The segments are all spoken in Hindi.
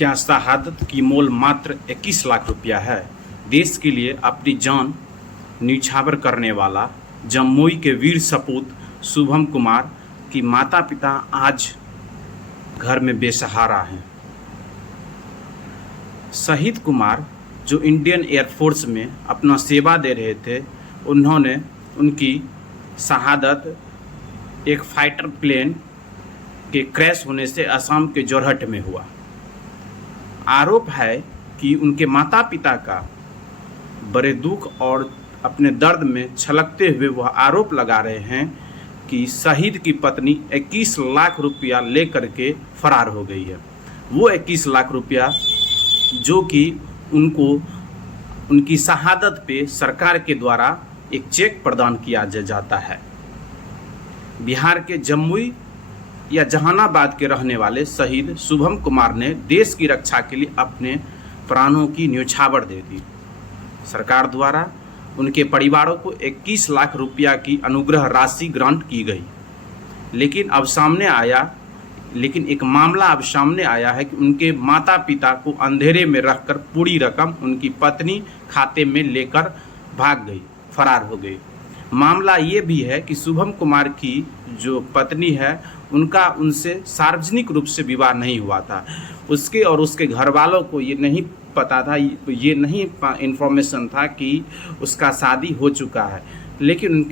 क्या शहादत की मोल मात्र 21 लाख रुपया है? देश के लिए अपनी जान न्यौछावर करने वाला जमुई के वीर सपूत शुभम कुमार की माता पिता आज घर में बेसहारा हैं। शहीद कुमार जो इंडियन एयरफोर्स में अपना सेवा दे रहे थे, उन्होंने उनकी शहादत एक फाइटर प्लेन के क्रैश होने से असम के जोरहट में हुआ। आरोप है कि उनके माता पिता का बड़े दुख और अपने दर्द में छलकते हुए वह आरोप लगा रहे हैं कि शहीद की पत्नी 21 लाख रुपया लेकर के फरार हो गई है। वो 21 लाख रुपया जो कि उनको उनकी शहादत पे सरकार के द्वारा एक चेक प्रदान किया जाता है। बिहार के जमुई या जहानाबाद के रहने वाले शहीद शुभम कुमार ने देश की रक्षा के लिए अपने प्राणों की न्यौछावर दे दी। सरकार द्वारा उनके परिवारों को 21 लाख रुपया की अनुग्रह राशि ग्रांट की गई, लेकिन एक मामला अब सामने आया है कि उनके माता पिता को अंधेरे में रखकर पूरी रकम उनकी पत्नी खाते में लेकर भाग गई, फरार हो गई। मामला ये भी है कि शुभम कुमार की जो पत्नी है, उनका उनसे सार्वजनिक रूप से विवाह नहीं हुआ था। उसके और उसके घर वालों को ये नहीं पता था, ये नहीं इन्फॉर्मेशन था कि उसका शादी हो चुका है, लेकिन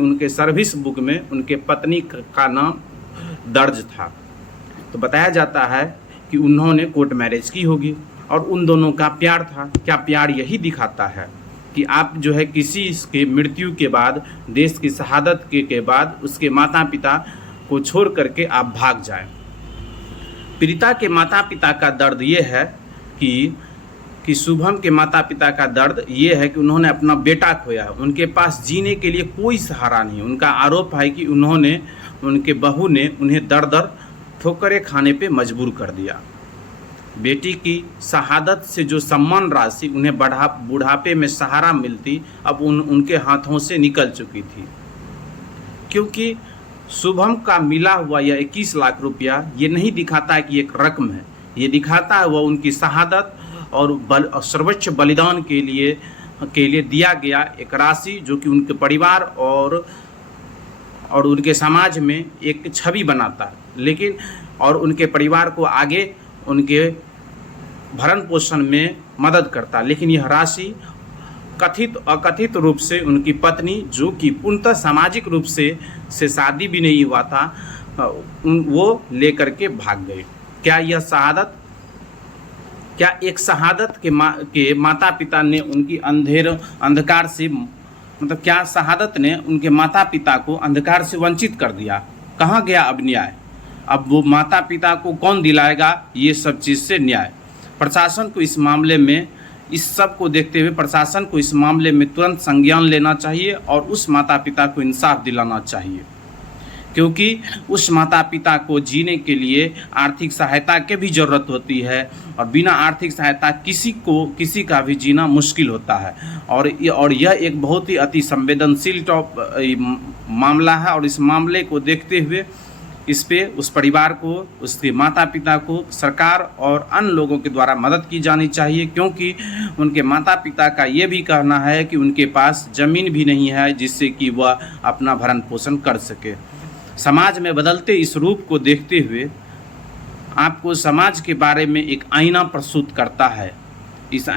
उनके सर्विस बुक में उनके पत्नी का नाम दर्ज था। तो बताया जाता है कि उन्होंने कोर्ट मैरिज की होगी और उन दोनों का प्यार था। क्या प्यार यही दिखाता है कि आप जो है किसी के मृत्यु के बाद, देश की शहादत के बाद उसके माता पिता को छोड़ करके आप भाग जाएं? पीड़िता के माता पिता का दर्द ये है कि शुभम के माता पिता का दर्द ये है कि उन्होंने अपना बेटा खोया है। उनके पास जीने के लिए कोई सहारा नहीं। उनका आरोप है कि उनके बहू ने उन्हें दर दर ठोकरें खाने पे मजबूर कर दिया। बेटी की शहादत से जो सम्मान राशि उन्हें बुढ़ापे में सहारा मिलती, अब उनके हाथों से निकल चुकी थी, क्योंकि शुभम का मिला हुआ यह 21 लाख रुपया ये नहीं दिखाता है कि एक रकम है। ये दिखाता है वह उनकी शहादत और सर्वोच्च बलिदान के लिए दिया गया एक राशि, जो कि उनके परिवार और उनके समाज में एक छवि बनाता है, लेकिन और उनके परिवार को आगे उनके भरण पोषण में मदद करता। लेकिन यह राशि अकथित रूप से उनकी पत्नी, जो कि पूर्णतः सामाजिक रूप से शादी भी नहीं हुआ था, वो लेकर के भाग गए। क्या एक शहादत के माता पिता ने उनकी अंधकार से, मतलब क्या शहादत ने उनके माता पिता को अंधकार से वंचित कर दिया? कहाँ गया अब न्याय? अब वो माता पिता को कौन दिलाएगा ये सब चीज़ से न्याय? प्रशासन को इस सब को देखते हुए प्रशासन को इस मामले में तुरंत संज्ञान लेना चाहिए और उस माता पिता को इंसाफ दिलाना चाहिए, क्योंकि उस माता पिता को जीने के लिए आर्थिक सहायता की भी ज़रूरत होती है, और बिना आर्थिक सहायता किसी का भी जीना मुश्किल होता है। और यह एक बहुत ही अति संवेदनशील मामला है, और इस मामले को देखते हुए इस पे उस परिवार को, उसके माता पिता को सरकार और अन्य लोगों के द्वारा मदद की जानी चाहिए, क्योंकि उनके माता पिता का ये भी कहना है कि उनके पास ज़मीन भी नहीं है जिससे कि वह अपना भरण पोषण कर सके। समाज में बदलते इस रूप को देखते हुए आपको समाज के बारे में एक आईना प्रस्तुत करता है। ऐसा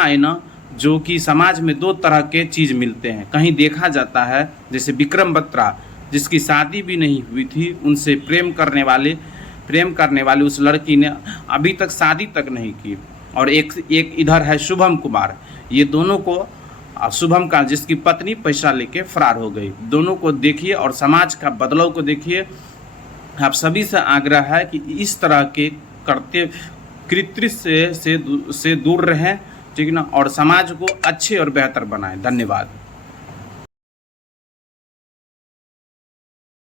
आईना जो कि समाज में दो तरह के चीज़ मिलते हैं। कहीं देखा जाता है जैसे विक्रम बत्रा, जिसकी शादी भी नहीं हुई थी, उनसे प्रेम करने वाले उस लड़की ने अभी तक शादी तक नहीं की। और एक इधर है शुभम कुमार। ये दोनों को, शुभम का जिसकी पत्नी पैसा लेके फरार हो गई, दोनों को देखिए और समाज का बदलाव को देखिए। आप सभी से आग्रह है कि इस तरह के कृत्य से दूर रहें, ठीक ना, और समाज को अच्छे और बेहतर बनाएं। धन्यवाद।